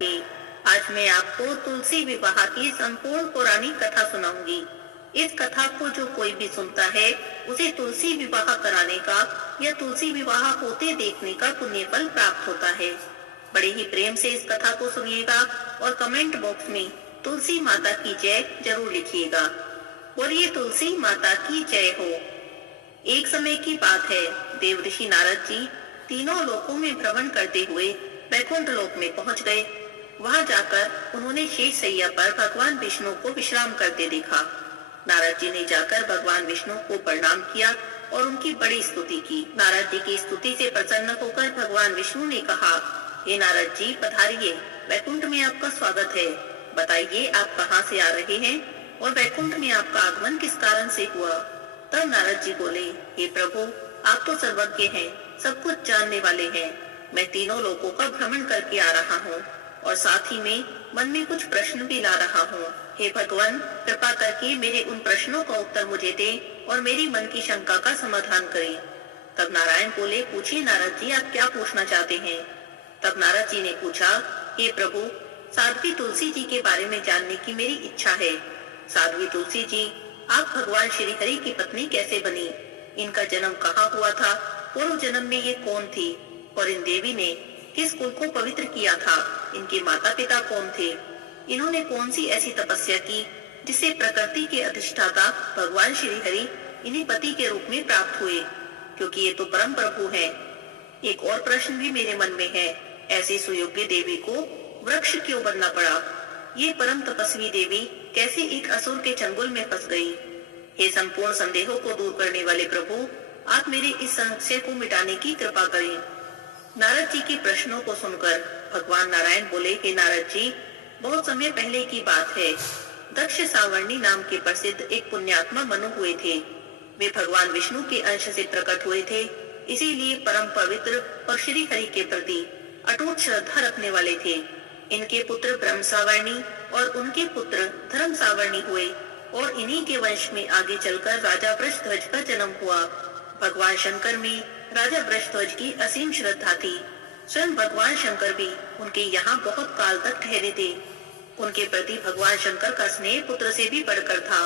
आज मैं आपको तुलसी विवाह की संपूर्ण पौराणिक कथा सुनाऊंगी। इस कथा को जो कोई भी सुनता है उसे तुलसी विवाह कराने का या तुलसी विवाह होते देखने का पुण्य फल प्राप्त होता है। बड़े ही प्रेम से इस कथा को सुनिएगा और कमेंट बॉक्स में तुलसी माता की जय जरूर लिखिएगा। बोलिए तुलसी माता की जय हो। एक समय की बात है, देव ऋषि नारद जी तीनों लोकों में भ्रमण करते हुए वैकुंठ लोक में पहुंच गए। वहां जाकर उन्होंने शेष सैया पर भगवान विष्णु को विश्राम करते देखा। नारद जी ने जाकर भगवान विष्णु को प्रणाम किया और उनकी बड़ी स्तुति की। नारद जी की स्तुति से प्रसन्न होकर भगवान विष्णु ने कहा, हे नारद जी पधारिए, वैकुंठ में आपका स्वागत है। बताइए आप कहाँ से आ रहे हैं और वैकुंठ में आपका आगमन किस कारण से हुआ। तब नारद जी बोले, हे प्रभु आप तो सर्वज्ञ हैं, सब कुछ जानने वाले हैं। मैं तीनों लोकों का भ्रमण करके आ रहा हूँ और साथ ही में मन में कुछ प्रश्न भी ला रहा हूँ। हे भगवान कृपा करके मेरे उन प्रश्नों का उत्तर मुझे दे और मेरी मन की शंका का समाधान करें। तब नारायण बोले, पूछिए नारद जी आप क्या पूछना चाहते हैं। तब नारद जी ने पूछा, हे प्रभु साध्वी तुलसी जी के बारे में जानने की मेरी इच्छा है। साध्वी तुलसी जी आप भगवान श्री हरि की पत्नी कैसे बनी, इनका जन्म कहाँ हुआ था, पूर्व जन्म में ये कौन थी और इन देवी ने किस कुल को पवित्र किया था, इनके माता पिता कौन थे, इन्होंने कौन सी ऐसी तपस्या की जिससे प्रकृति के अधिष्ठाता भगवान श्री हरि इन्हें पति के रूप में प्राप्त हुए, क्योंकि ये तो परम प्रभु हैं। एक और प्रश्न भी मेरे मन में है, ऐसी सुयोग्य देवी को वृक्ष क्यों बनना पड़ा। ये परम तपस्वी देवी कैसे एक असुर के चंगुल में फंस गई। हे संपूर्ण संदेहों को दूर करने वाले प्रभु आप मेरे इस संशय को मिटाने की कृपा करें। नारद जी के प्रश्नों को सुनकर भगवान नारायण बोले, हे नारद जी बहुत समय पहले की बात है, दक्ष सावर्णी नाम के प्रसिद्ध एक पुण्यात्मा मनु हुए थे। वे भगवान विष्णु के अंश से प्रकट हुए थे, इसीलिए परम पवित्र और श्री हरि के प्रति अटूट श्रद्धा रखने वाले थे। इनके पुत्र ब्रह्म सावर्णी और उनके पुत्र धर्म सावर्णी हुए और इन्हीं के वंश में आगे चलकर राजा वृषध्वज का जन्म हुआ। भगवान शंकर में राजा वृषध्वज की असीम श्रद्धा थी। स्वयं भगवान शंकर भी उनके यहाँ बहुत काल तक ठहरे थे। उनके प्रति भगवान शंकर का स्नेह पुत्र से भी बढ़कर था।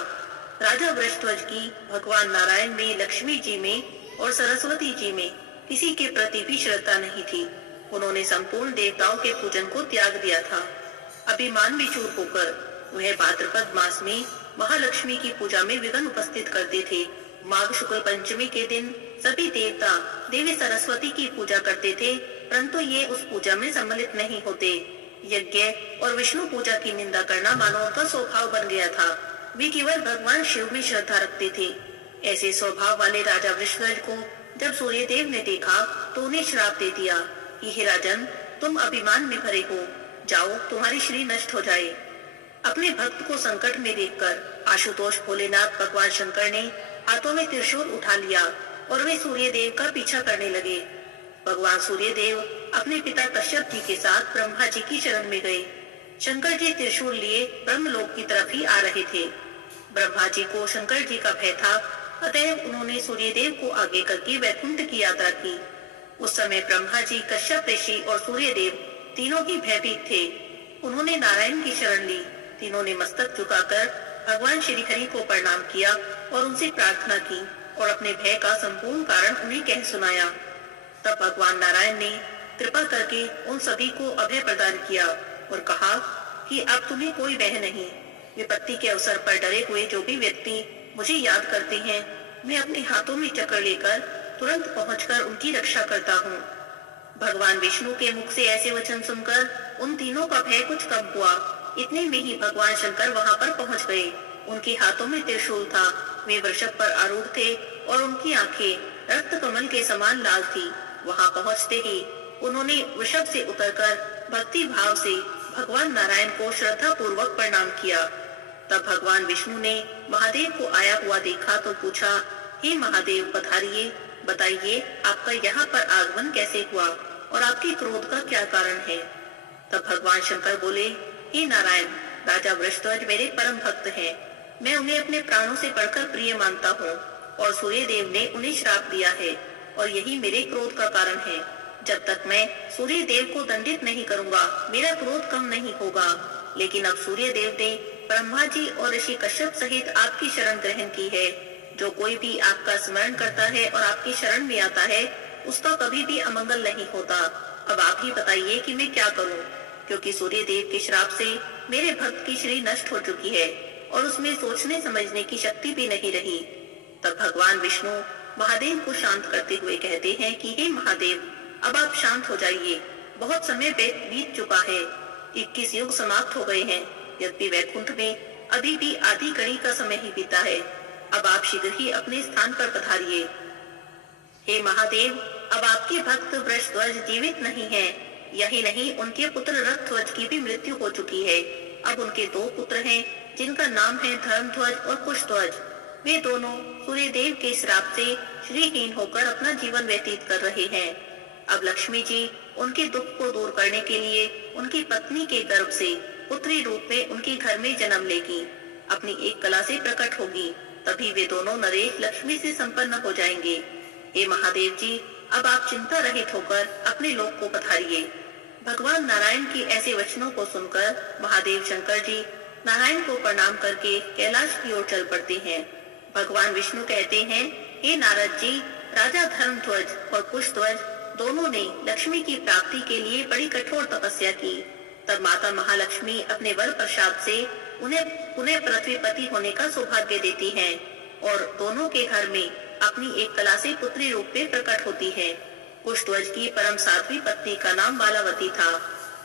राजा वृषध्वज की भगवान नारायण में, लक्ष्मी जी में और सरस्वती जी में किसी के प्रति भी श्रद्धा नहीं थी। उन्होंने संपूर्ण देवताओं के पूजन को त्याग दिया था। अभिमान में चूर होकर वह भाद्रपद मास में महालक्ष्मी की पूजा में विघ्न उपस्थित करते थे। माघ शुक्ल पंचमी के दिन सभी देवता देवी सरस्वती की पूजा करते थे, परंतु ये उस पूजा में सम्मिलित नहीं होते। यज्ञ और विष्णु पूजा की निंदा करना मानवों का स्वभाव बन गया था। वे केवल भगवान शिव में श्रद्धा रखते थे। ऐसे स्वभाव वाले राजा वृषध्वज को जब सूर्य देव ने देखा तो उन्हें श्राप दे दिया कि हे राजन तुम अभिमान में भरे हो, जाओ तुम्हारी श्री नष्ट हो जाए। अपने भक्त को संकट में देखकर आशुतोष भोलेनाथ भगवान शंकर ने हाथों में त्रिशूल उठा लिया और वे सूर्य देव का पीछा करने लगे। भगवान सूर्य देव अपने पिता कश्यप जी के साथ ब्रह्मा जी की शरण में गए। शंकर जी त्रिशूल लिए ब्रह्मलोक की तरफ ही आ रहे थे। ब्रह्मा जी को शंकर जी का भय था, अतः उन्होंने सूर्य देव को आगे करके वैकुंठ की यात्रा की। उस समय ब्रह्मा जी, कश्यप ऋषि और सूर्य देव तीनों ही भयभीत थे। उन्होंने नारायण की शरण ली। तीनों ने मस्तक झुकाकर भगवान श्री हरि को प्रणाम किया और उनसे प्रार्थना की और अपने भय का संपूर्ण कारण उन्हें कह सुनाया। तब भगवान नारायण ने कृपा करके उन सभी को अभय प्रदान किया और कहा कि अब तुम्हें कोई भय नहीं। विपत्ति के अवसर पर डरे हुए जो भी व्यक्ति मुझे याद करते हैं, मैं अपने हाथों में चक्र लेकर तुरंत पहुंचकर उनकी रक्षा करता हूँ। भगवान विष्णु के मुख से ऐसे वचन सुनकर उन तीनों का भय कुछ कम हुआ। इतने में ही भगवान शंकर वहाँ पर पहुँच गए। उनके हाथों में त्रिशूल था, वे वृषभ पर आरूढ़ थे और उनकी आंखें रक्त कमल के समान लाल थी। वहाँ पहुँचते ही उन्होंने वृषभ से उतरकर भक्ति भाव से भगवान नारायण को श्रद्धा पूर्वक प्रणाम किया। तब भगवान विष्णु ने महादेव को आया हुआ देखा तो पूछा, हे महादेव पधारिए, बताइए आपका यहाँ पर आगमन कैसे हुआ और आपके क्रोध का क्या कारण है। तब भगवान शंकर बोले, हे नारायण राजा वृषध्वज मेरे परम भक्त हैं। मैं उन्हें अपने प्राणों से बढ़कर प्रिय मानता हूँ और सूर्य देव ने उन्हें श्राप दिया है और यही मेरे क्रोध का कारण है। जब तक मैं सूर्य देव को दंडित नहीं करूंगा, मेरा क्रोध कम नहीं होगा। लेकिन अब सूर्य देव ने ब्रह्मा जी और ऋषि कश्यप सहित आपकी शरण ग्रहण की है। जो कोई भी आपका स्मरण करता है और आपकी शरण में आता है, उसका कभी भी अमंगल नहीं होता। अब आप ही बताइए कि मैं क्या करूं, क्योंकि सूर्य देव के श्राप से मेरे भक्त की श्री नष्ट हो चुकी है और उसमें सोचने समझने की शक्ति भी नहीं रही। तब भगवान विष्णु महादेव को शांत करते हुए कहते हैं कि हे महादेव, अब आप शांत हो जाइए। बहुत समय बीत चुका है, 21 युग समाप्त हो गए हैं। यद्यपि वैकुंठ में अभी भी आधी घड़ी का समय ही बीता है। अब आप शीघ्र ही अपने स्थान पर पधारिए। हे महादेव, अब आपके भक्त वृषध्वज जीवित नहीं हैं। यही नहीं, उनके पुत्र रथध्वज की भी मृत्यु हो चुकी है। अब उनके 2 पुत्र हैं, जिनका नाम है धर्मध्वज और कुशध्वज। वे दोनों सूर्य देव के श्राप से श्रीहीन होकर अपना जीवन व्यतीत कर रहे हैं। अब लक्ष्मी जी उनके दुख को दूर करने के लिए उनकी पत्नी के गर्भ से पुत्री रूप में उनके घर में जन्म लेगी, अपनी एक कला से प्रकट होगी। तभी वे दोनों नरेश लक्ष्मी से संपन्न हो जाएंगे। हे महादेव जी, अब आप चिंता रहित होकर अपने लोक को पधारिए। भगवान नारायण के ऐसे वचनों को सुनकर महादेव शंकर जी नारायण को प्रणाम करके कैलाश की ओर चल पड़ते हैं। भगवान विष्णु कहते हैं, हे नारद जी, राजा धर्मध्वज और कुशध्वज दोनों ने लक्ष्मी की प्राप्ति के लिए बड़ी कठोर तपस्या की। तब माता महालक्ष्मी अपने वर प्रसाद से उन्हें पुनः पृथ्वीपति होने का सौभाग्य देती हैं और दोनों के घर में अपनी एक कला से पुत्री रूप में प्रकट होती है। कुशध्वज की परम साध्वी पत्नी का नाम बालावती था।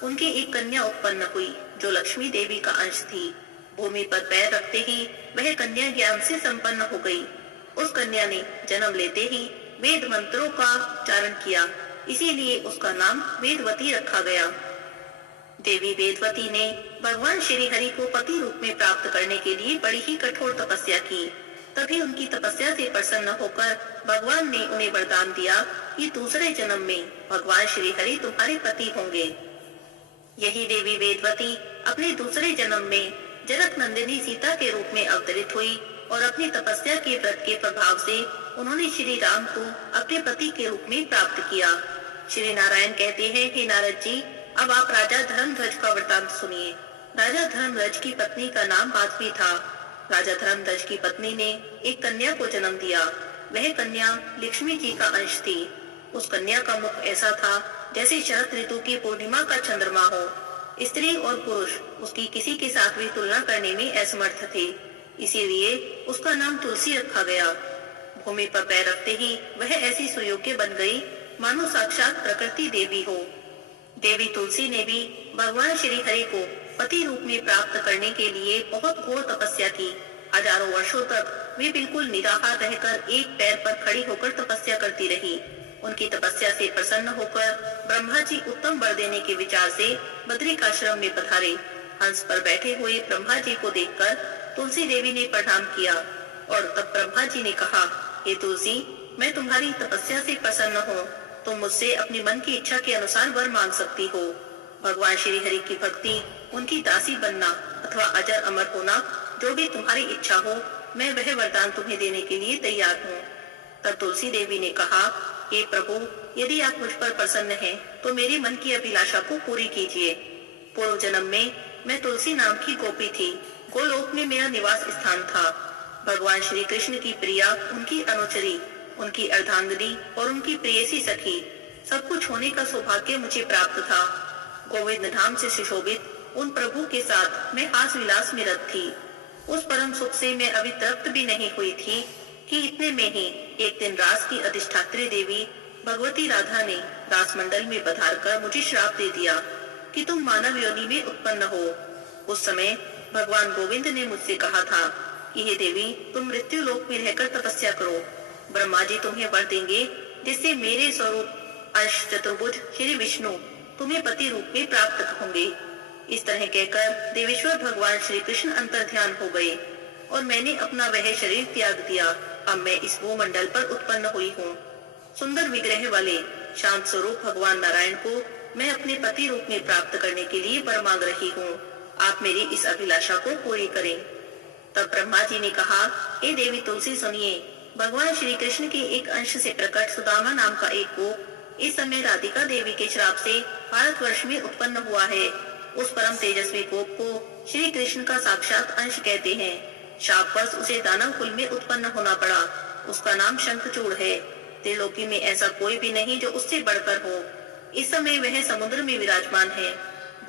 उनकी एक कन्या उत्पन्न हुई जो लक्ष्मी देवी का अंश थी। भूमि पर पैर रखते ही वह कन्या ज्ञान से संपन्न हो गई। उस कन्या ने जन्म लेते ही वेद मंत्रों का उच्चारण किया, इसीलिए उसका नाम वेदवती रखा गया। देवी वेदवती ने भगवान श्री हरि को पति रूप में प्राप्त करने के लिए बड़ी ही कठोर तपस्या की। तभी उनकी तपस्या से प्रसन्न होकर भगवान ने उन्हें वरदान दिया कि दूसरे जन्म में भगवान श्री हरि तुम्हारे पति होंगे। यही देवी वेदवती अपने दूसरे जन्म में जनक नंदिनी सीता के रूप में अवतरित हुई और अपनी तपस्या के व्रत के प्रभाव से उन्होंने श्री राम को अपने पति के रूप में प्राप्त किया। श्री नारायण कहते हैं, हे नारद जी, अब आप राजा धर्मध्वज का वृतांत सुनिए। राजा धर्मध्वज की पत्नी का नाम माधवी था। राजा धर्मध्वज की पत्नी ने एक कन्या को जन्म दिया। वह कन्या लक्ष्मी जी का अंश थी। उस कन्या का मुख ऐसा था जैसे शरद ऋतु की पूर्णिमा का चंद्रमा हो। स्त्री और पुरुष उसकी किसी के साथ भी तुलना करने में असमर्थ थे, इसीलिए उसका नाम तुलसी रखा गया। भूमि पर पैर रखते ही वह ऐसी सुयोग्य बन गई मानो साक्षात प्रकृति देवी हो। देवी तुलसी ने भी भगवान श्री हरि को पति रूप में प्राप्त करने के लिए बहुत घोर तपस्या की। हजारों वर्षों तक वे बिल्कुल निराहार रहकर एक पैर पर खड़ी होकर तपस्या करती रही। उनकी तपस्या से प्रसन्न होकर ब्रह्मा जी उत्तम वर देने के विचार से बद्रिकाश्रम में पधारे। हंस पर बैठे हुए ब्रह्मा जी को देखकर तुलसी देवी ने प्रणाम किया और तब ब्रह्मा जी ने कहा, हे तुलसी, मैं तुम्हारी तपस्या से प्रसन्न हूँ। तुम मुझसे अपनी मन की इच्छा के अनुसार वर मांग सकती हो। भगवान श्री हरि की भक्ति, उनकी दासी बनना अथवा अजर अमर होना, जो भी तुम्हारी इच्छा हो, मैं वह वरदान तुम्हें देने के लिए तैयार हूँ। तब तुलसी देवी ने कहा, हे प्रभु, यदि आप मुझ पर प्रसन्न हैं, तो मेरे मन की अभिलाषा को पूरी कीजिए। पूर्व जन्म में मैं तुलसी नाम की गोपी थी। गोलोक में मेरा निवास स्थान था। भगवान श्री कृष्ण की प्रिया, उनकी अनुचरी, उनकी अर्धांगिनी और उनकी प्रेयसी सखी, सब कुछ होने का सौभाग्य मुझे प्राप्त था। गोविंद नाम से सुशोभित उन प्रभु के साथ मैं हास विलास में रत थी। उस परम सुख से मैं अभी तृप्त भी नहीं हुई थी कि इतने में ही एक दिन रास की अधिष्ठात्री देवी भगवती राधा ने रास मंडल में पधारकर मुझे श्राप दे दिया कि तुम मानव योनि में उत्पन्न हो। उस समय भगवान गोविंद ने मुझसे कहा था कि हे देवी, तुम मृत्यु लोक में रहकर तपस्या करो। ब्रह्मा जी तुम्हें वर देंगे जिससे मेरे स्वरूप अंश चतुर्भुज श्री विष्णु तुम्हें पति रूप में प्राप्त होंगे। इस तरह कहकर देवेश्वर भगवान श्री कृष्ण अंतर्ध्यान हो गए और मैंने अपना वह शरीर त्याग दिया। अब मैं इस भूमंडल पर उत्पन्न हुई हूँ। सुंदर विग्रह वाले शांत स्वरूप भगवान नारायण को मैं अपने पति रूप में प्राप्त करने के लिए वर मांग रही हूँ। आप मेरी इस अभिलाषा को पूरी करें। तब ब्रह्मा जी ने कहा, हे देवी तुलसी, सुनिए। भगवान श्री कृष्ण के एक अंश से प्रकट सुदामा नाम का एक गोप इस समय राधिका देवी के श्राप से भारतवर्ष में उत्पन्न हुआ है। उस परम तेजस्वी गोप को श्री कृष्ण का साक्षात अंश कहते हैं। शापवश उसे दानव कुल में उत्पन्न होना पड़ा। उसका नाम शंखचूड़ है। त्रिलोकी में ऐसा कोई भी नहीं जो उससे बढ़कर हो। इस समय वह समुद्र में विराजमान है।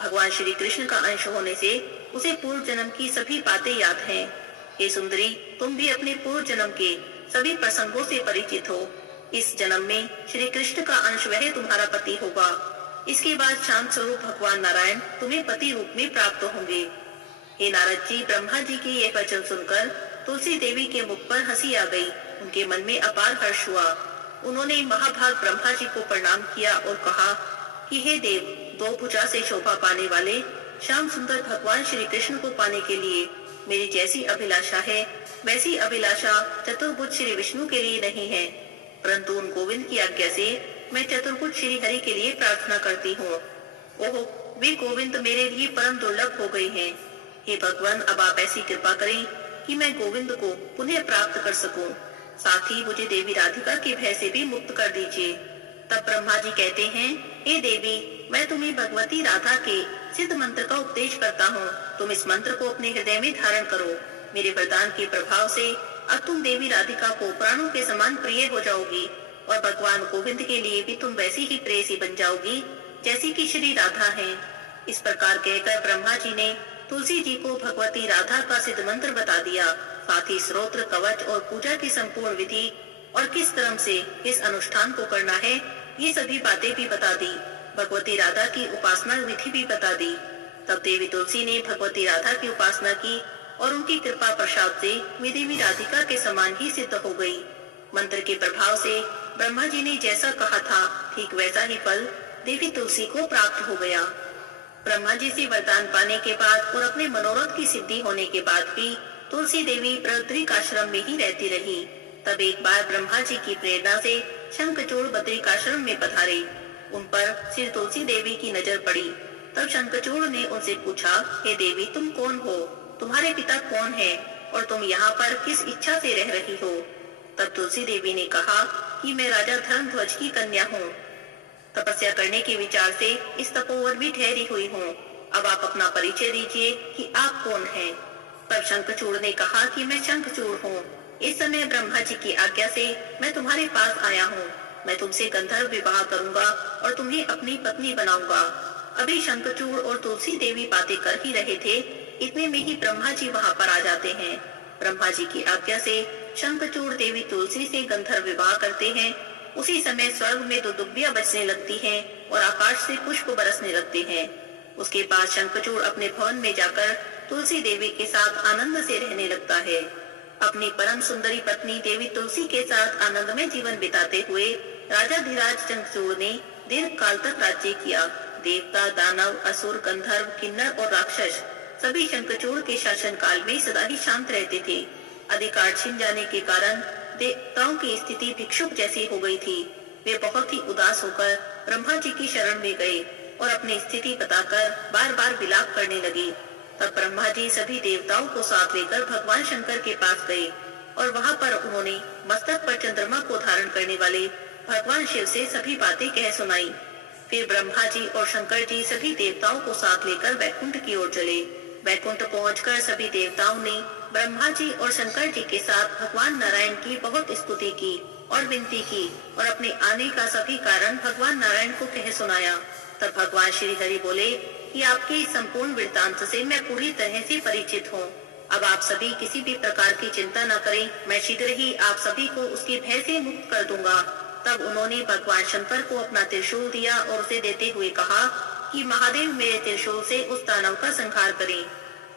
भगवान श्री कृष्ण का अंश होने से उसे पूर्व जन्म की सभी बातें याद हैं। हे सुंदरी, तुम भी अपने पूर्व जन्म के सभी प्रसंगों से परिचित हो। इस जन्म में श्री कृष्ण का अंश वह तुम्हारा पति होगा। इसके बाद शांत स्वरूप भगवान नारायण तुम्हें पति रूप में प्राप्त होंगे। हे नारद जी, ब्रह्मा जी के ये वचन सुनकर तुलसी देवी के मुख पर हंसी आ गई। उनके मन में अपार हर्ष हुआ। उन्होंने महाभाग ब्रह्मा जी को प्रणाम किया और कहा कि हे देव, दो भुजा से शोभा पाने वाले श्याम सुंदर भगवान श्री कृष्ण को पाने के लिए मेरी जैसी अभिलाषा है, वैसी अभिलाषा चतुर्भुज श्री विष्णु के लिए नहीं है, परंतु उन गोविंद की आज्ञा से मैं चतुर्भुज श्री हरि के लिए प्रार्थना करती हूँ। ओह, वे गोविंद मेरे लिए परम दुर्लभ हो गए हैं। हे भगवान, अब आप ऐसी कृपा करें कि मैं गोविंद को पुनः प्राप्त कर सकूं। साथ ही मुझे देवी राधिका के भय से भी मुक्त कर दीजिए। तब ब्रह्मा जी कहते हैं, हे देवी, मैं तुम्हें भगवती राधा के सिद्ध मंत्र का उपदेश करता हूँ। तुम इस मंत्र को अपने हृदय में धारण करो। मेरे वरदान के प्रभाव से अब तुम देवी राधिका को प्राणों के समान प्रिय हो जाओगी और भगवान गोविंद के लिए भी तुम वैसी ही प्रेयसी बन जाओगी जैसी कि श्री राधा है। इस प्रकार कहकर ब्रह्मा जी ने तुलसी जी को भगवती राधा का सिद्ध मंत्र बता दिया। साथ ही स्रोत्र, कवच और पूजा की संपूर्ण विधि और किस क्रम से इस अनुष्ठान को करना है, ये सभी बातें भी बता दी। भगवती राधा की उपासना विधि भी बता दी। तब देवी तुलसी ने भगवती राधा की उपासना की और उनकी कृपा प्रसाद से वे देवी राधिका के समान ही सिद्ध हो गई। मंत्र के प्रभाव से ब्रह्मा जी ने जैसा कहा था, ठीक वैसा ही फल देवी तुलसी को प्राप्त हो गया। ब्रह्मा जी से वरदान पाने के बाद और अपने मनोरथ की सिद्धि होने के बाद भी तुलसी देवी बद्रिकाश्रम में ही रहती रही। तब एक बार ब्रह्मा जी की प्रेरणा से शंखचूड़ बद्रिकाश्रम में पधारे। उन पर श्री तुलसी देवी की नजर पड़ी। तब शंखचूड़ ने उनसे पूछा, हे देवी, तुम कौन हो? तुम्हारे पिता कौन है और तुम यहाँ पर किस इच्छा से रह रही हो? तब तुलसी देवी ने कहा कि मैं राजा धर्मध्वज की कन्या हूँ। तपस्या करने के विचार से इस तपोवन भी ठहरी हुई हूँ। अब आप अपना परिचय दीजिए कि आप कौन हैं। तब शंखचूड़ ने कहा कि मैं शंखचूड़ हूँ। इस समय ब्रह्मा जी की आज्ञा से मैं तुम्हारे पास आया हूँ। मैं तुमसे गंधर्व विवाह करूंगा और तुम्हें अपनी पत्नी बनाऊंगा। अभी शंखचूड़ और तुलसी देवी बातें कर ही रहे थे, इतने में ही ब्रह्मा जी वहाँ पर आ जाते हैं। ब्रह्मा जी की आज्ञा से शंखचूड़ देवी तुलसी से गंधर्व विवाह करते हैं। उसी समय स्वर्ग में दो दुब्बियां बजने लगती हैं और आकाश से पुष्प बरसने लगते हैं। उसके बाद शंखचूड़ अपने भवन में जाकर तुलसी देवी के साथ आनंद से रहने लगता है। अपनी परम सुंदरी पत्नी देवी तुलसी के साथ आनंदमय जीवन बिताते हुए राजा धीराज शंखचूड़ ने दीर्घ काल तक राज्य किया। देवता, दानव, असुर, गंधर्व, किन्नर और राक्षस सभी शंखचूड़ के शासन काल में सदा ही शांत रहते थे। अधिकार छिन जाने के कारण देवताओं की स्थिति भिक्षुक जैसी हो गई थी। वे बहुत ही उदास होकर ब्रह्मा जी की शरण में गए और अपनी स्थिति बताकर बार बार विलाप करने लगे। तब ब्रह्मा जी सभी देवताओं को साथ लेकर भगवान शंकर के पास गए और वहाँ पर उन्होंने मस्तक पर चंद्रमा को धारण करने वाले भगवान शिव से सभी बातें कह सुनाई। फिर ब्रह्मा जी और शंकर जी सभी देवताओं को साथ लेकर वैकुंठ की ओर चले। वैकुंठ पहुंचकर सभी देवताओं ने ब्रह्मा जी और शंकर जी के साथ भगवान नारायण की बहुत स्तुति की और विनती की और अपने आने का सभी कारण भगवान नारायण को कह सुनाया। तब भगवान श्री हरि बोले कि आपके इस संपूर्ण वृत्तांत से मैं पूरी तरह से परिचित हूँ। अब आप सभी किसी भी प्रकार की चिंता न करें, मैं शीघ्र ही आप सभी को उसके भय से मुक्त कर दूंगा। तब उन्होंने भगवान शंकर को अपना त्रिशूल दिया और उसे देते हुए कहा कि महादेव मेरे त्रिशूल से उस दानव का संहार करें।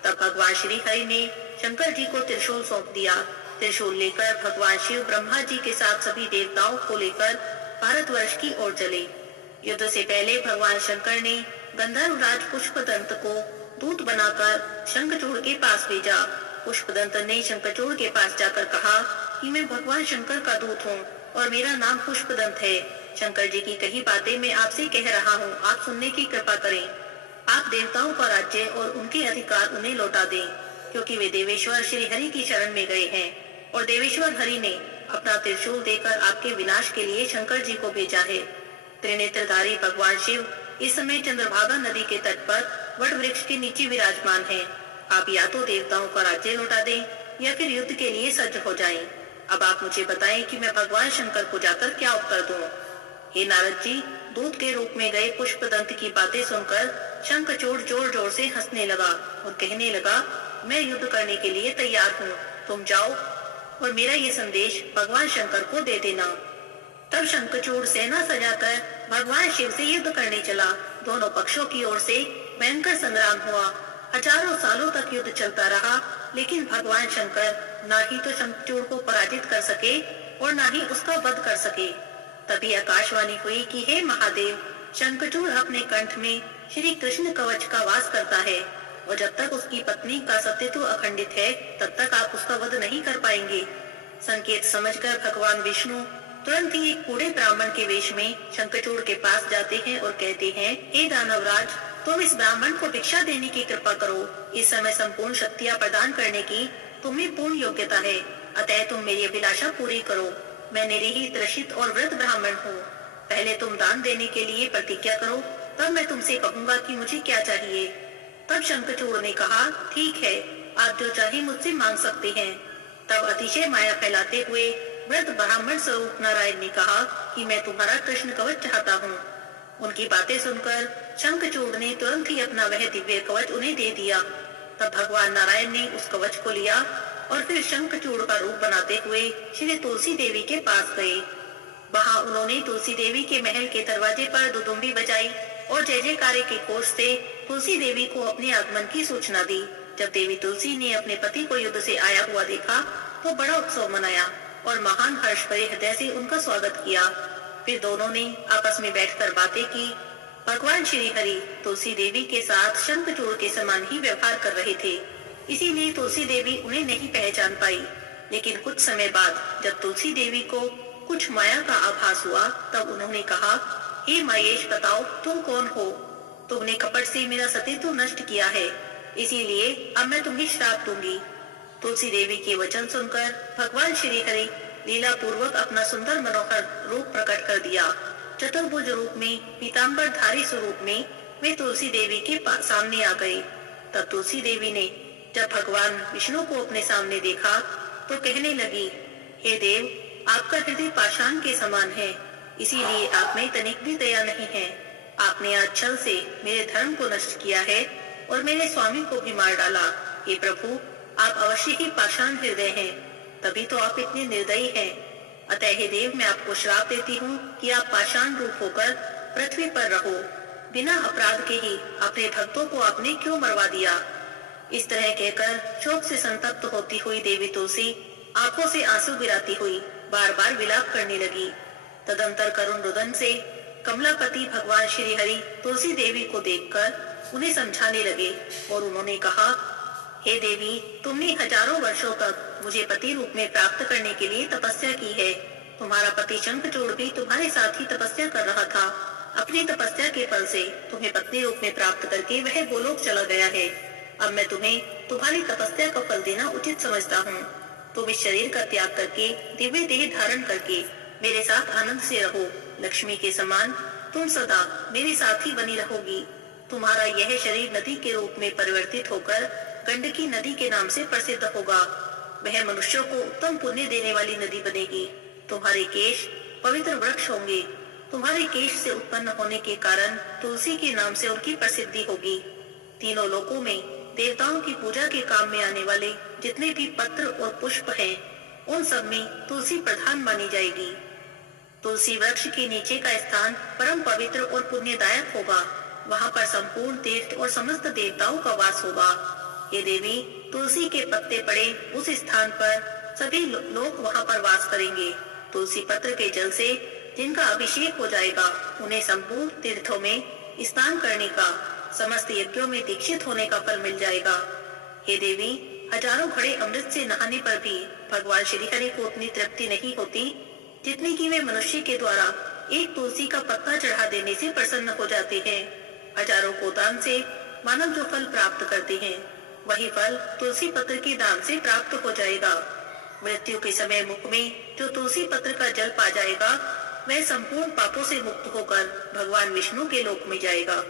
तब भगवान श्री हरि ने शंकर जी को त्रिशूल सौंप दिया। त्रिशूल लेकर भगवान शिव ब्रह्मा जी के साथ सभी देवताओं को लेकर भारतवर्ष की ओर चले। युद्ध से पहले भगवान शंकर ने गंधर्व राज पुष्पदंत को दूत बनाकर शंखचूड़ के पास भेजा। पुष्पदंत ने शंखचूड़ के पास जाकर कहा कि मैं भगवान शंकर का दूत हूँ और मेरा नाम पुष्पदंत है। शंकर जी की कही बातें मैं आपसे कह रहा हूँ, आप सुनने की कृपा करें। आप देवताओं का राज्य और उनके अधिकार उन्हें लौटा दें, क्योंकि वे देवेश्वर श्री हरि की शरण में गए हैं और देवेश्वर हरि ने अपना त्रिशूल देकर आपके विनाश के लिए शंकर जी को भेजा है। त्रिनेत्रधारी भगवान शिव इस समय चंद्रभागा नदी के तट पर वट वृक्ष के नीचे विराजमान हैं। आप या तो देवताओं का राज्य लौटा दें या फिर युद्ध के लिए सज्ज हो जाएं। अब आप मुझे बताएं कि मैं भगवान शंकर को जाकर क्या उत्तर दूं। हे नारद जी, दूत के रूप में गए पुष्पदंत की बातें सुनकर शंखचूड़ जोर जोर से हंसने लगा और कहने लगा, मैं युद्ध करने के लिए तैयार हूँ, तुम जाओ और मेरा ये संदेश भगवान शंकर को दे देना। तब शंखचूड़ सेना सजाकर भगवान शिव से युद्ध करने चला। दोनों पक्षों की ओर से भयंकर संग्राम हुआ। हजारों सालों तक युद्ध चलता रहा, लेकिन भगवान शंकर ना ही तो शंखचूड़ को पराजित कर सके और ना ही उसका वध कर सके। तभी आकाशवाणी हुई कि हे महादेव, शंखचूड़ अपने कंठ में श्री कृष्ण कवच का वास करता है और जब तक उसकी पत्नी का सत्यत्व अखंडित है तब तक आप उसका वध नहीं कर पाएंगे। संकेत समझकर भगवान विष्णु तुरंत ही एक बूढ़े ब्राह्मण के वेश में शंखचूड़ के पास जाते हैं और कहते हैं, हे दानवराज, तुम इस ब्राह्मण को भिक्षा देने की कृपा करो। इस समय संपूर्ण शक्तियाँ प्रदान करने की तुम्हें पूर्ण योग्यता है, अतः तुम मेरी अभिलाषा पूरी करो। मैं निरीह त्रसित और वृद्ध ब्राह्मण हूँ। पहले तुम दान देने के लिए प्रतिज्ञा करो, तब मैं तुमसे कहूँगा कि मुझे क्या चाहिए। तब शंखचूड़ ने कहा, ठीक है, आप जो चाहे मुझसे मांग सकते हैं। तब अतिशय माया फैलाते हुए वृद्ध ब्राह्मण स्वरूप नारायण ने कहा कि मैं तुम्हारा कृष्ण कवच चाहता हूँ। उनकी बातें सुनकर शंखचूड़ ने तुरंत ही अपना वह दिव्य कवच उन्हें दे दिया। तब भगवान नारायण ने उस कवच को लिया और फिर शंखचूड़ का रूप बनाते हुए श्री तुलसी देवी के पास गए। वहाँ उन्होंने तुलसी देवी के महल के दरवाजे पर दुदुम्बी बजाई और जय जयकारे के कोष से तुलसी देवी को अपने आगमन की सूचना दी। जब देवी तुलसी ने अपने पति को युद्ध से आया हुआ देखा तो बड़ा उत्सव मनाया और महान हर्ष भरे हृदय से उनका स्वागत किया। फिर दोनों ने आपस में बैठकर बातें की। भगवान श्री हरि तुलसी देवी के साथ शंखचूड़ के समान ही व्यवहार कर रहे थे, इसीलिए तुलसी देवी उन्हें नहीं पहचान पाई। लेकिन कुछ समय बाद जब तुलसी देवी को कुछ माया का आभास हुआ तब उन्होंने कहा, हे महेश, बताओ तुम कौन हो? तुमने कपट से मेरा सतीत्व नष्ट किया है, इसीलिए अब मैं तुम्हें श्राप दूंगी। तुलसी देवी के वचन सुनकर भगवान श्री हरि लीला पूर्वक अपना सुंदर मनोहर रूप प्रकट कर दिया। चतुर्भुज रूप में, पीताम्बर धारी स्वरूप में वे तुलसी देवी के सामने आ गए। तब तुलसी देवी ने जब भगवान विष्णु को अपने सामने देखा तो कहने लगी, हे देव, आपका हृदय पाषाण के समान है, इसीलिए आप में तनिक भी दया नहीं है। आपने आज छल से मेरे धर्म को नष्ट किया है और मेरे स्वामी को भी मार डाला। हे प्रभु, आप अवश्य ही पाषाण हृदय हैं, तभी तो आप इतने निर्दयी हैं। अतः हे देव, मैं आपको श्राप देती हूँ कि आप पाषाण रूप होकर पृथ्वी पर रहो। बिना अपराध के ही अपने भक्तों को आपने क्यों मरवा दिया? इस तरह कहकर शोक से संतप्त होती हुई देवी तुलसी आंखों से आंसू गिराती हुई बार बार विलाप करने लगी। तदंतर करुण रुदन से कमलापति भगवान श्री हरि तुलसी देवी को देखकर उन्हें समझाने लगे और उन्होंने कहा, हे देवी, तुमने हजारों वर्षों तक मुझे पति रूप में प्राप्त करने के लिए तपस्या की है। तुम्हारा पति शंखचूड़ भी तुम्हारे साथ ही तपस्या कर रहा था। अपनी तपस्या के फल से तुम्हें पत्नी रूप में प्राप्त करके वह गोलोक चला गया है। अब मैं तुम्हें तुम्हारी तपस्या का फल देना उचित समझता हूँ। तुम इस शरीर का त्याग करके दिव्य देह धारण करके मेरे साथ आनंद से रहो। लक्ष्मी के समान तुम सदा मेरे साथ ही बनी रहोगी। तुम्हारा यह शरीर नदी के रूप में परिवर्तित होकर गंडकी नदी के नाम से प्रसिद्ध होगा। वह मनुष्यों को उत्तम पुण्य देने वाली नदी बनेगी। तुम्हारे केश पवित्र वृक्ष होंगे। तुम्हारे केश से उत्पन्न होने के कारण तुलसी के नाम से उनकी प्रसिद्धि होगी। तीनों लोकों में देवताओं की पूजा के काम में आने वाले जितने भी पत्र और पुष्प हैं, उन सब में तुलसी प्रधान मानी जाएगी। तुलसी वृक्ष के नीचे का स्थान परम पवित्र और पुण्यदायक होगा। वहाँ पर संपूर्ण तीर्थ और समस्त देवताओं का वास होगा। ये देवी, तुलसी के पत्ते पड़े उस स्थान पर सभी लोग वहाँ पर वास करेंगे। तुलसी पत्र के जल से जिनका अभिषेक हो जाएगा, उन्हें संपूर्ण तीर्थों में स्नान करने का, समस्त यज्ञों में दीक्षित होने का फल मिल जाएगा। हे देवी, हजारों घड़े अमृत से नहाने पर भी भगवान श्री हरि को उतनी तृप्ति नहीं होती जितनी कि वे मनुष्य के द्वारा एक तुलसी का पत्ता चढ़ा देने से प्रसन्न हो जाते हैं। हजारों गोदान से मानव जो फल प्राप्त करते हैं, वही फल तुलसी पत्र के दान से प्राप्त हो जाएगा। मृत्यु के समय मुख में जो तुलसी पत्र का जल पा जाएगा, वह संपूर्ण पापों से मुक्त होकर भगवान विष्णु के लोक में जाएगा।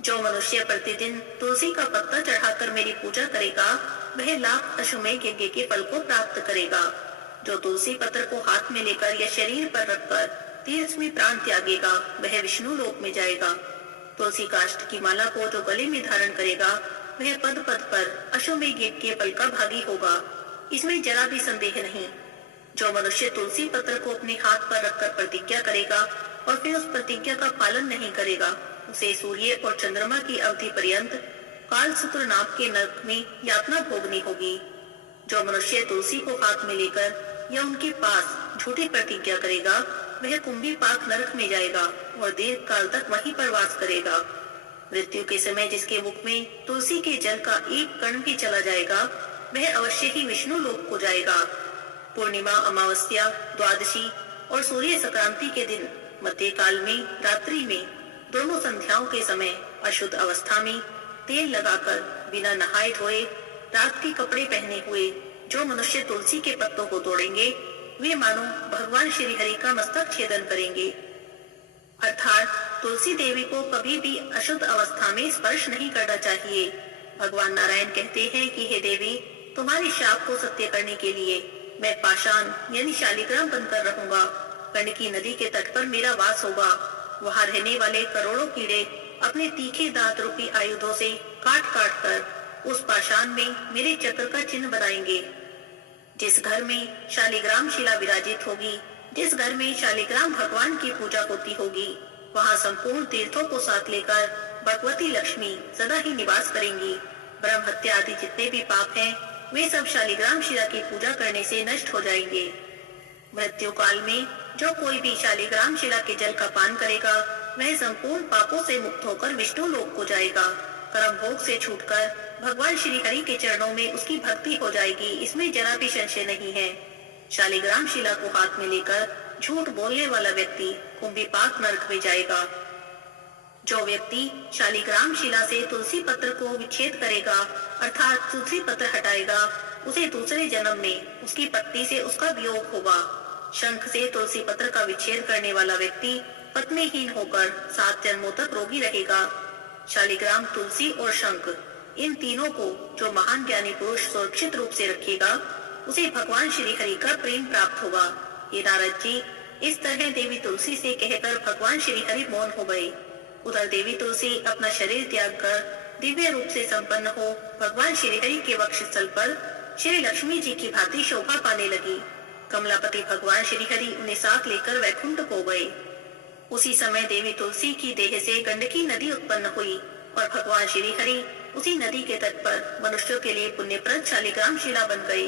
जो मनुष्य प्रतिदिन तुलसी का पत्ता चढ़ाकर मेरी पूजा करेगा, वह लाख अश्वमेध यज्ञ के फल को प्राप्त करेगा। जो तुलसी पत्र को हाथ में लेकर या शरीर पर रखकर तीर्थ में प्राण त्यागेगा, वह विष्णु लोक में जाएगा। तुलसी काष्ठ की माला को जो गले में धारण करेगा, वह पद पद पर अश्वमेध यज्ञ के फल का भागी होगा। इसमें जरा भी संदेह नहीं। जो मनुष्य तुलसी पत्र को अपने हाथ पर रखकर प्रतिज्ञा करेगा और फिर उस प्रतिज्ञा का पालन नहीं करेगा, उसे सूर्य और चंद्रमा की अवधि पर्यंत कालसूत्र नाम के नरक में यातना भोगनी होगी। जो मनुष्य तुलसी को हाथ में लेकर या उनके पास झूठी प्रतिज्ञा करेगा, वह कुंभी पाक नरक में जाएगा और दीर्घ काल तक वहीं पर वास करेगा। मृत्यु के समय जिसके मुख में तुलसी के जल का एक कण भी चला जाएगा, वह अवश्य ही विष्णु लोक को जाएगा। पूर्णिमा, अमावस्या, द्वादशी और सूर्य संक्रांति के दिन मध्य काल में, रात्रि में, दोनों संध्याओं के समय अशुद्ध अवस्था में तेल लगाकर बिना नहाए धोए रात के कपड़े पहने हुए जो मनुष्य तुलसी के पत्तों को तोड़ेंगे, वे मानो भगवान श्री हरि का मस्तक छेदन करेंगे। अर्थात तुलसी देवी को कभी भी अशुद्ध अवस्था में स्पर्श नहीं करना चाहिए। भगवान नारायण कहते हैं कि हे देवी, तुम्हारे शाप को सत्य करने के लिए मैं पाषाण यानी शालिग्राम बनकर रहूंगा। गंडकी नदी के तट पर मेरा वास होगा। वहाँ रहने वाले करोड़ों कीड़े अपने तीखे दांत रूपी आयुधों से काट काट कर उस पाषाण में मेरे चक्र का चिन्ह बनाएंगे। जिस घर में शालिग्राम शिला विराजित होगी, जिस घर में शालिग्राम भगवान की पूजा होती होगी, वहाँ संपूर्ण तीर्थों को साथ लेकर भगवती लक्ष्मी सदा ही निवास करेंगी। ब्रह्म हत्या आदि जितने भी पाप हैं, वे सब शालिग्राम शिला की पूजा करने से नष्ट हो जाएंगे। मृत्यु काल में जो कोई भी शालिग्राम शिला के जल का पान करेगा, वह संपूर्ण पापों से मुक्त होकर विष्णु लोक को जाएगा। कर्म भोग से छूटकर भगवान श्री हरि के चरणों में उसकी भक्ति हो जाएगी, इसमें जरा भी संशय नहीं है। शालिग्राम शिला को हाथ में लेकर झूठ बोलने वाला व्यक्ति कुंभी पाक नरक में जाएगा। जो व्यक्ति शालिग्राम शिला से तुलसी पत्र को विच्छेद करेगा, अर्थात तुलसी पत्र हटाएगा, उसे दूसरे जन्म में उसकी पत्नी से उसका वियोग होगा। शंख से तुलसी पत्र का विच्छेद करने वाला व्यक्ति पत्नीहीन होकर 7 जन्मों तक रोगी रहेगा। शालिग्राम, तुलसी और शंख, इन तीनों को जो महान ज्ञानी पुरुष सुरक्षित रूप से रखेगा, उसे भगवान श्री हरि का प्रेम प्राप्त होगा। ये नारद जी इस तरह देवी तुलसी से कहकर भगवान श्री हरि मौन हो गए। उधर देवी तुलसी अपना शरीर त्याग कर दिव्य रूप से संपन्न हो भगवान श्री हरि के वक्षस्थल पर श्री लक्ष्मी जी की भांति शोभा पाने लगी। कमलापति भगवान श्री हरि उन्हें साथ लेकर वैकुंठ को गए। उसी समय देवी तुलसी की देह से गंडकी नदी उत्पन्न हुई और भगवान श्री हरि उसी नदी के तट पर मनुष्यों के लिए पुण्यप्रद शालिग्राम शिला बन गए।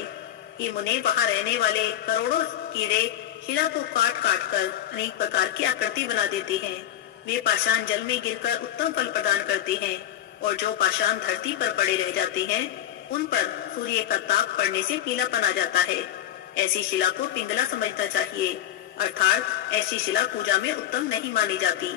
ये मुने वहाँ रहने वाले करोड़ों कीड़े शिला को काट काट कर अनेक प्रकार की आकृति बना देते हैं। वे पाषाण जल में गिरकर उत्तम फल प्रदान करते हैं और जो पाषाण धरती पर पड़े रह जाते हैं, उन पर सूर्य का ताप पड़ने से पीलापन आ जाता है। ऐसी शिला को पिंगला समझना चाहिए, अर्थात ऐसी शिला पूजा में उत्तम नहीं मानी जाती।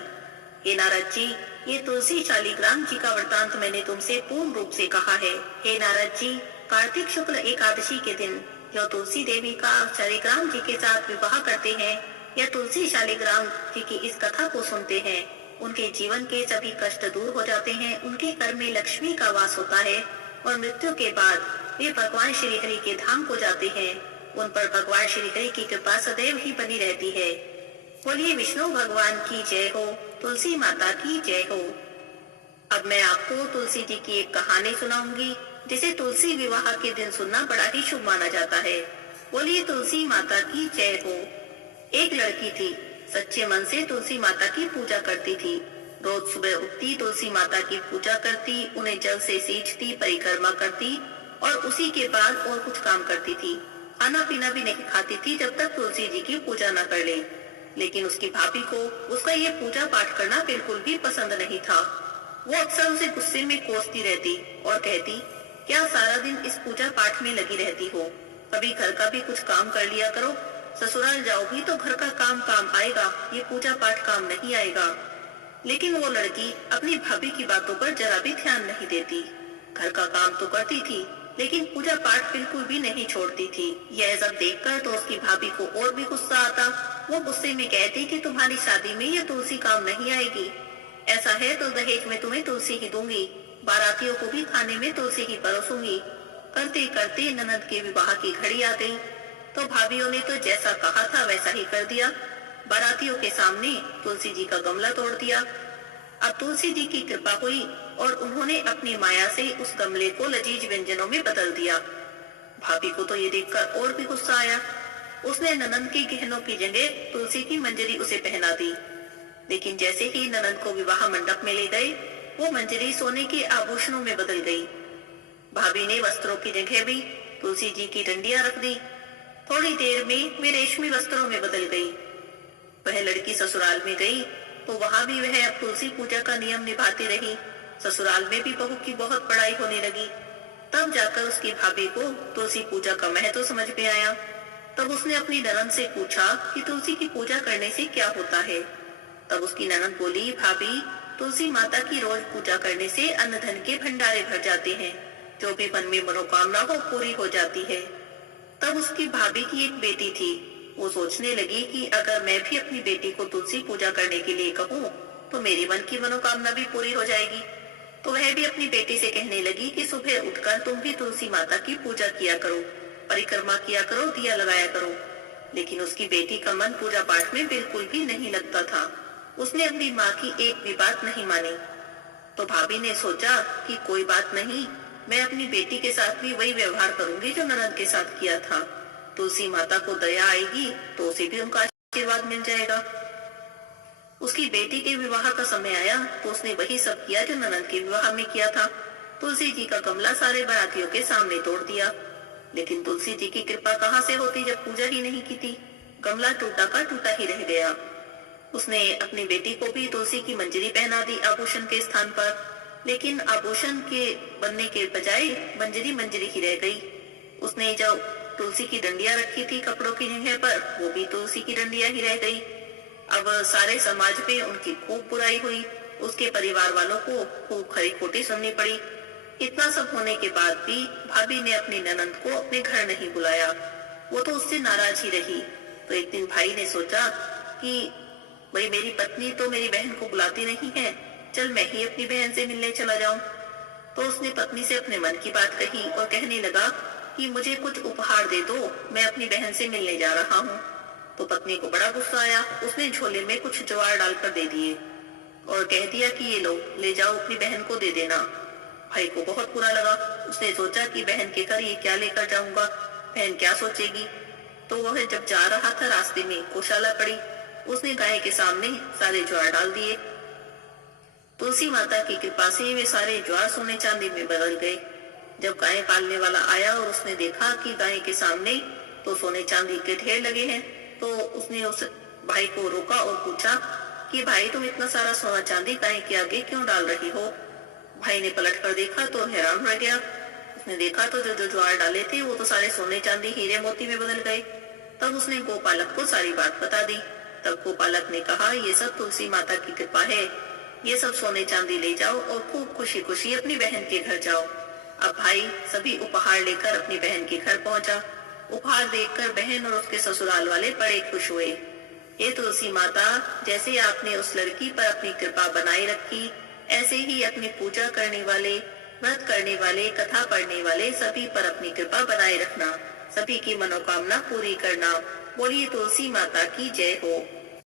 हे नारद जी, ये तुलसी शालिग्राम जी का वृतांत मैंने तुमसे पूर्ण रूप से कहा है। हे नारद जी, कार्तिक शुक्ल एकादशी के दिन जो तुलसी देवी का शालिग्राम जी के साथ विवाह करते हैं या तुलसी शालिग्राम जी की इस कथा को सुनते हैं, उनके जीवन के सभी कष्ट दूर हो जाते हैं, उनके घर में लक्ष्मी का वास होता है और मृत्यु के बाद वे भगवान श्री हरि के धाम को जाते हैं। उन पर भगवान श्री हरि की कृपा सदैव ही बनी रहती है। बोलिए विष्णु भगवान की जय हो, तुलसी माता की जय हो। अब मैं आपको तुलसी जी की एक कहानी सुनाऊंगी, जिसे तुलसी विवाह के दिन सुनना बड़ा ही शुभ माना जाता है। बोलिए तुलसी माता की जय हो। एक लड़की थी, सच्चे मन से तुलसी माता की पूजा करती थी। रोज सुबह उठती, तुलसी माता की पूजा करती, उन्हें जल से सींचती, परिक्रमा करती और उसी के बाद और कुछ काम करती थी। खाना पीना भी नहीं खाती थी जब तक तुलसी जी की पूजा न कर ले। लेकिन उसकी भाभी को उसका ये पूजा पाठ करना बिल्कुल भी पसंद नहीं था। वो अक्सर उसे गुस्से में कोसती रहती और कहती, क्या सारा दिन इस पूजा पाठ में लगी रहती हो? कभी घर का भी कुछ काम कर लिया करो। ससुराल जाओगी तो घर का काम काम आएगा, ये पूजा पाठ काम नहीं आएगा। लेकिन वो लड़की अपनी भाभी की बातों पर जरा भी ध्यान नहीं देती। घर का काम तो करती थी, लेकिन पूजा पाठ बिल्कुल भी नहीं छोड़ती थी। यह सब देखकर तो उसकी भाभी को और भी गुस्सा आता वो गुस्से में कहती कि तुम्हारी शादी में ये तुलसी काम नहीं आएगी। ऐसा है तो दहेज में तुम्हें तुलसी ही दूंगी, बारातियों को भी खाने में तुलसी ही परोसूंगी। करते करते ननद के विवाह की घड़ी आ गई, तो भाभीियों ने तो जैसा कहा था वैसा ही कर दिया। बारातियों के सामने तुलसी जी का गमला तोड़ दिया। अब तुलसी जी की कृपा हुई और उन्होंने अपनी माया से उस गमले को लजीज व्यंजनों में बदल दिया। भाभी को तो ये देखकर और भी गुस्सा आया। उसने ननद के गहनों की जगह तुलसी की मंजरी उसे पहना दी। लेकिन जैसे ही ननद को विवाह मंडप में ले गए, वो मंजरी सोने के आभूषणों में बदल गई। भाभी ने वस्त्रों की जगह भी तुलसी जी की डंडियां रख दी। थोड़ी देर में वे रेशमी वस्त्रों में बदल गई। वह लड़की ससुराल में गई तो वहां भी वह अब तुलसी पूजा का नियम निभाती रही। ससुराल में भी बहू की बहुत बड़ाई होने लगी। तब जाकर उसकी भाभी को तुलसी पूजा का महत्व समझ में आया। तब उसने अपनी ननद से पूछा कि तुलसी की पूजा करने से क्या होता है। तब उसकी ननद बोली, भाभी, तुलसी माता की रोज पूजा करने से अन्न धन के भंडारे भर जाते हैं, जो भी मन में मनोकामना हो पूरी हो जाती है। तब उसकी भाभी की एक बेटी थी। वो सोचने लगी कि अगर मैं भी अपनी बेटी को तुलसी पूजा करने के लिए कहूँ तो मेरी मन की मनोकामना भी पूरी हो जाएगी। तो वह भी अपनी बेटी से कहने लगी कि सुबह उठकर तुम भी तुलसी माता की पूजा किया करो, परिक्रमा किया करो, दिया लगाया करो। लेकिन उसकी बेटी का मन पूजा पाठ में बिल्कुल भी नहीं लगता था। उसने अपनी माँ की एक भी बात नहीं मानी। तो भाभी ने सोचा कि कोई बात नहीं, मैं अपनी बेटी के साथ भी वही व्यवहार करूंगी जो ननद के साथ किया था। तुलसी माता को दया आएगी तो उसे भी उनका आशीर्वाद मिल जाएगा। उसकी बेटी के विवाह का समय आया तो उसने वही सब किया जो ननद के विवाह में किया था। तुलसी जी का गमला सारे बारातियों के सामने तोड़ दिया। लेकिन तुलसी जी की कृपा कहाँ से होती जब पूजा ही नहीं की थी। गमला टूटा का टूटा ही रह गया। उसने अपनी बेटी को भी तुलसी की मंजरी पहना दी आभूषण के स्थान पर, लेकिन आभूषण के बनने के बजाय मंजरी मंजरी ही रह गई। उसने जो तुलसी की डंडियां रखी थी कपड़ों की जगह पर, वो भी तुलसी की डंडियां ही रह गई। अब सारे समाज में उनकी खूब बुराई हुई। उसके परिवार वालों को खूब खरी खोटी सुननी पड़ी। इतना सब होने के बाद भी भाभी ने अपनी ननद को अपने घर नहीं बुलाया। वो तो उससे नाराज ही रही। तो एक दिन भाई ने सोचा कि भाई, मेरी पत्नी तो मेरी बहन को बुलाती नहीं है, चल मैं ही अपनी बहन से मिलने चला जाऊं। तो उसने पत्नी से अपने मन की बात कही और कहने लगा कि मुझे कुछ उपहार दे दो, मैं अपनी बहन से मिलने जा रहा हूँ। तो पत्नी को बड़ा गुस्सा आया। उसने झोले में कुछ ज्वार डालकर दे दिए और कह दिया कि ये लो, ले जाओ, अपनी बहन को दे देना। भाई को बहुत बुरा लगा। उसने सोचा कि बहन के घर ये क्या लेकर जाऊंगा, बहन क्या सोचेगी। तो वह जब जा रहा था रास्ते में गौशाला पड़ी। उसने गाय के सामने सारे ज्वार डाल दिए। तुलसी माता की कृपा से वे सारे ज्वार सोने चांदी में बदल गए। जब गाय पालने वाला आया और उसने देखा कि गाय के सामने तो सोने चांदी के ढेर लगे हैं, तो उसने उस भाई को रोका और पूछा कि भाई, तुम इतना सारा सोना चांदी गाय के आगे क्यों डाल रही हो। भाई ने पलट कर देखा तो हैरान रह गया। उसने देखा तो जो ज्वार डाले थे वो तो सारे सोने चांदी हीरे मोती में बदल गए। तब उसने गोपालक को सारी बात बता दी। तब गोपालक ने कहा, ये सब तुलसी माता की कृपा है, ये सब सोने चांदी ले जाओ और खूब खुशी खुशी अपनी बहन के घर जाओ। अब भाई सभी उपहार लेकर अपनी बहन के घर पहुंचा। उपहार देखकर बहन और उसके ससुराल वाले बड़े खुश हुए। ये तुलसी माता, जैसे आपने उस लड़की पर अपनी कृपा बनाए रखी, ऐसे ही अपनी पूजा करने वाले, व्रत करने वाले, कथा पढ़ने वाले सभी पर अपनी कृपा बनाए रखना, सभी की मनोकामना पूरी करना। बोलिए तुलसी माता की जय हो।